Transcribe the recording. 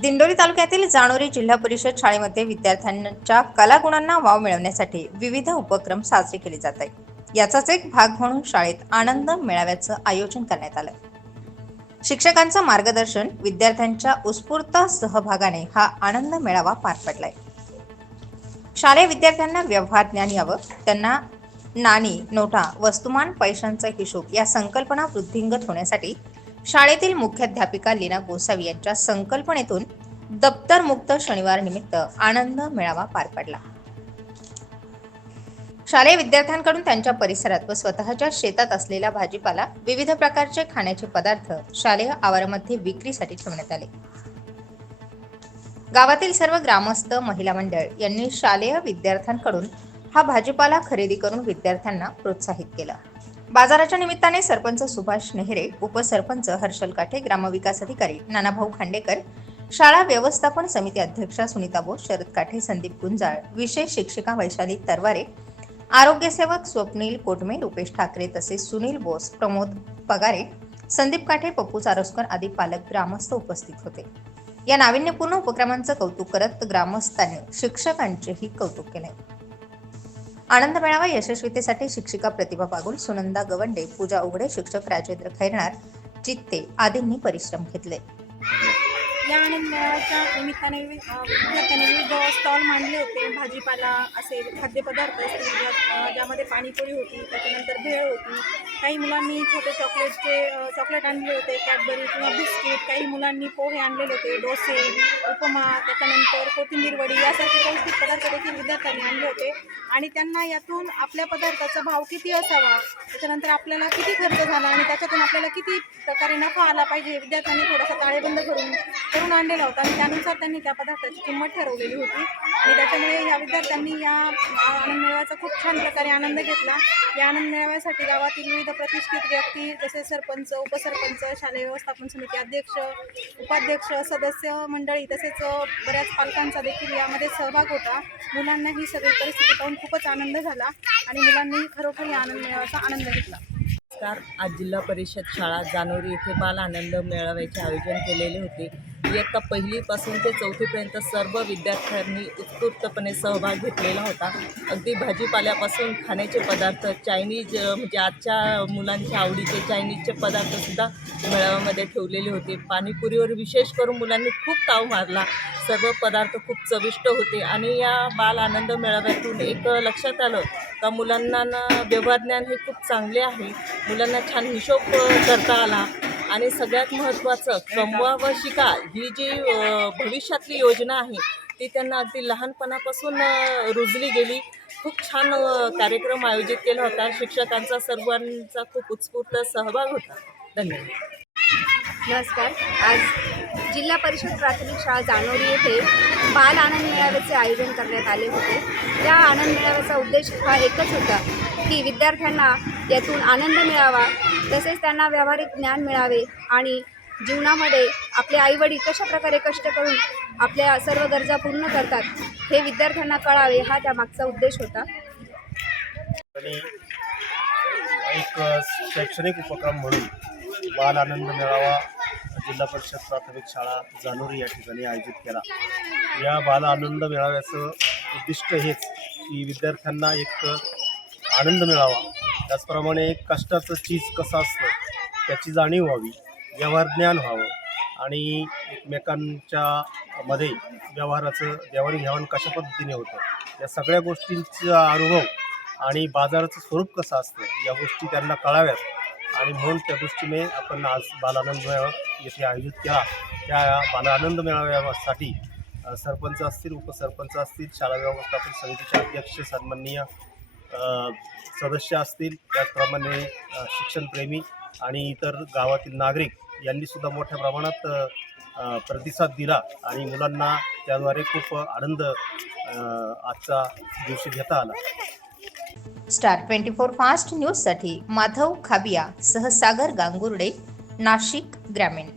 दिंडोरी तालुक्यातील जानोरी जिल्हा परिषद शाळेमध्ये विद्यार्थ्यांच्या कलागुणांना वाव मिळवण्यासाठी विविध उपक्रम साजरे केले जात आहेत। याचाच एक भाग म्हणून शाळेत आनंद मेळाव्याचं आयोजन करण्यात आलं। शिक्षकांचं मार्गदर्शन, विद्यार्थ्यांच्या उत्स्फूर्त सहभागाने हा आनंद मेळावा पार पडलाय। शालेय विद्यार्थ्यांना व्यवहार ज्ञान यावं, त्यांना नाणी, नोटा, वस्तुमान, पैशांचा हिशोब या संकल्पना वृद्धिंगत होण्यासाठी शाळेतील मुख्याध्यापिका लीना गोसावी यांच्या संकल्पनेतून दप्तर मुक्त शनिवार निमित्त आनंद मेळावा पार पडला। शालेय विद्यार्थ्यांकडून त्यांच्या परिसरात व स्वतःच्या शेतात असलेला भाजीपाला, विविध प्रकारचे खाण्याचे पदार्थ शालेय आवारामध्ये विक्रीसाठी ठेवण्यात आले। गावातील सर्व ग्रामस्थ, महिला मंडळ यांनी शालेय विद्यार्थ्यांकडून हा भाजीपाला खरेदी करून विद्यार्थ्यांना प्रोत्साहित केलं। बाजाराच्या निमित्ताने सरपंच सुभाष नेहरे, उपसरपंच हर्षल काठे, ग्रामविकास अधिकारी नानाभाऊ खांडेकर, शाळा व्यवस्थापन समिती अध्यक्षा सुनीता बोस, शरद काठे, संदीप गुंजाळ, विशेष शिक्षिका वैशाली तरवारे, आरोग्य सेवक स्वप्नील कोटमे, रुपेश ठाकरे तसेच सुनील बोस, प्रमोद पगारे, संदीप काठे, पप्पू चारोस्कर आदी पालक, ग्रामस्थ उपस्थित होते। या नाविन्यपूर्ण उपक्रमांचं कौतुक करत ग्रामस्थांनी शिक्षकांचेही कौतुक केले। आनंद मेळावा यशस्वीतेसाठी शिक्षिका प्रतिभा पागुल, सुनंदा गवंडे, पूजा उघडे, शिक्षक राजेंद्र खैरनार, चित्ते आदींनी परिश्रम घेतले। या आनंद मेळाव्याच्या निमित्ताने विद्यार्थ्यांनी विविध स्टॉल मांडले होते। भाजीपाला असेल, खाद्यपदार्थ असतील, ज्यामध्ये पाणीपुरी होती, त्याच्यानंतर भेळ होती। काही मुलांनी छोटे चॉकलेट आणले होते, कॅडबरी किंवा बिस्किट, काही मुलांनी पोहे आणलेले होते, डोसे, उपमा, त्याच्यानंतर कोथिंबीर वडी यासारखे पौष्टिक पदार्थ देखील विद्यार्थ्यांनी आणले होते। आणि त्यांना यातून आपल्या पदार्थाचा भाव किती असावा, त्याच्यानंतर आपल्याला किती खर्च झाला आणि त्याच्यातून आपल्याला किती प्रकारे नफा आला पाहिजे, विद्यार्थ्यांनी थोडासा ताळेबंद करून आणलेला होता आणि त्यानुसार त्यांनी त्या पदार्थाची किंमत ठरवलेली होती। आणि त्याच्यामुळे या विद्यार्थ्यांनी या आनंद मेळाव्याचा खूप छान प्रकारे आनंद घेतला। या आनंद मेळाव्यासाठी गावातील विविध प्रतिष्ठित व्यक्ती जसे सरपंच, उपसरपंच, शालेय व्यवस्थापन समिती अध्यक्ष, उपाध्यक्ष, सदस्य मंडळी तसेच बऱ्याच पालकांचा देखील यामध्ये सहभाग होता। मुलांना ही सगळी परिस्थिती पाहून खूपच आनंद झाला आणि मुलांनी खरोखर या आनंद मेळाव्याचा आनंद घेतला। आज जिल्हा परिषद शाळा जानोरी येथे बाल आनंद मेळाव्याचे आयोजन केलेले होते। इयत्ता 1ली पासून ते 4थीपर्यंत सर्व विद्यार्थ्यांनी उत्स्फूर्तपणे सहभाग घेतलेला होता। अगदी भाजीपाल्यापासून खाण्याचे पदार्थ, चायनीज म्हणजे आजच्या मुलांच्या आवडीचे चायनीजचे पदार्थसुद्धा मेळाव्यामध्ये ठेवलेले होते। पाणीपुरीवर विशेष करून मुलांनी खूप ताव मारला। सर्व पदार्थ खूप चविष्ट होते आणि या बाल आनंद मेळाव्यातून एक लक्षात आलं का मुलांना व्यवहार ज्ञान हे खूप चांगले आहे। मुलांना छान हिशोब करता आला आणि सगळ्यात महत्त्वाचं कमवा व शिका ही जी भविष्यातली योजना आहे ती त्यांना अगदी लहानपणापासून रुजली गेली। खूप छान कार्यक्रम आयोजित केला होता। शिक्षकांचा सर्वांचा खूप उत्स्फूर्त सहभाग होता। धन्यवाद। नमस्कार। आज जिल्हा परिषद प्राथमिक शाळा जानोरी येथे बाल आनंद मेळाव्याचे आयोजन करण्यात आले होते। या आनंद मेळाव्याचा उद्देश हा एकच होता की विद्यार्थ्यांना यातून आनंद मिळावा, तसेच त्यांना व्यावहारिक ज्ञान मिळावे आणि जीवनामध्ये आपले आईवडील कशा प्रकारे कष्ट करून आपल्या सर्व गरजा पूर्ण करतात हे विद्यार्थ्यांना कळावे, हा त्यामागचा उद्देश होता। एक शैक्षणिक उपक्रम म्हणून बाल आनंद मेळावा जिल्हा परिषद प्राथमिक शाळा जानोरी या ठिकाणी आयोजित केला। या बाल आनंद मेळाव्याचं उद्दिष्ट हेच की विद्यार्थ्यांना एक आनंद मिळावा, त्याचप्रमाणे एक कष्टाचं चीज कसं असतं त्याची जाणीव व्हावी, व्यवहार ज्ञान व्हावं आणि एकमेकांच्या मध्ये व्यवहाराचं देवाणघेवाण कशा पद्धतीने होतं या सगळ्या गोष्टींचा अनुभव आणि बाजाराचं स्वरूप कसं असतं या गोष्टी त्यांना कळाव्यात आणि म्हणून त्या दृष्टीने आपण आज बालानंद मेळावा येथे आयोजित केला। त्या बालानंद मेळाव्यासाठी सरपंच असतील, उपसरपंच असतील, शाळा व्यवस्थापन समितीचे अध्यक्ष, सन्माननीय सदस्य असतील, त्याचप्रमाणे शिक्षणप्रेमी आणि इतर गावातील नागरिक यांनीसुद्धा मोठ्या प्रमाणात प्रतिसाद दिला आणि मुलांना त्याद्वारे खूप आनंद आजचा दिवशी घेता आला। स्टार 24 फास्ट न्यूजसाठी माधव खाबिया सह सागर गांगुर्डे, नाशिक ग्रामीण।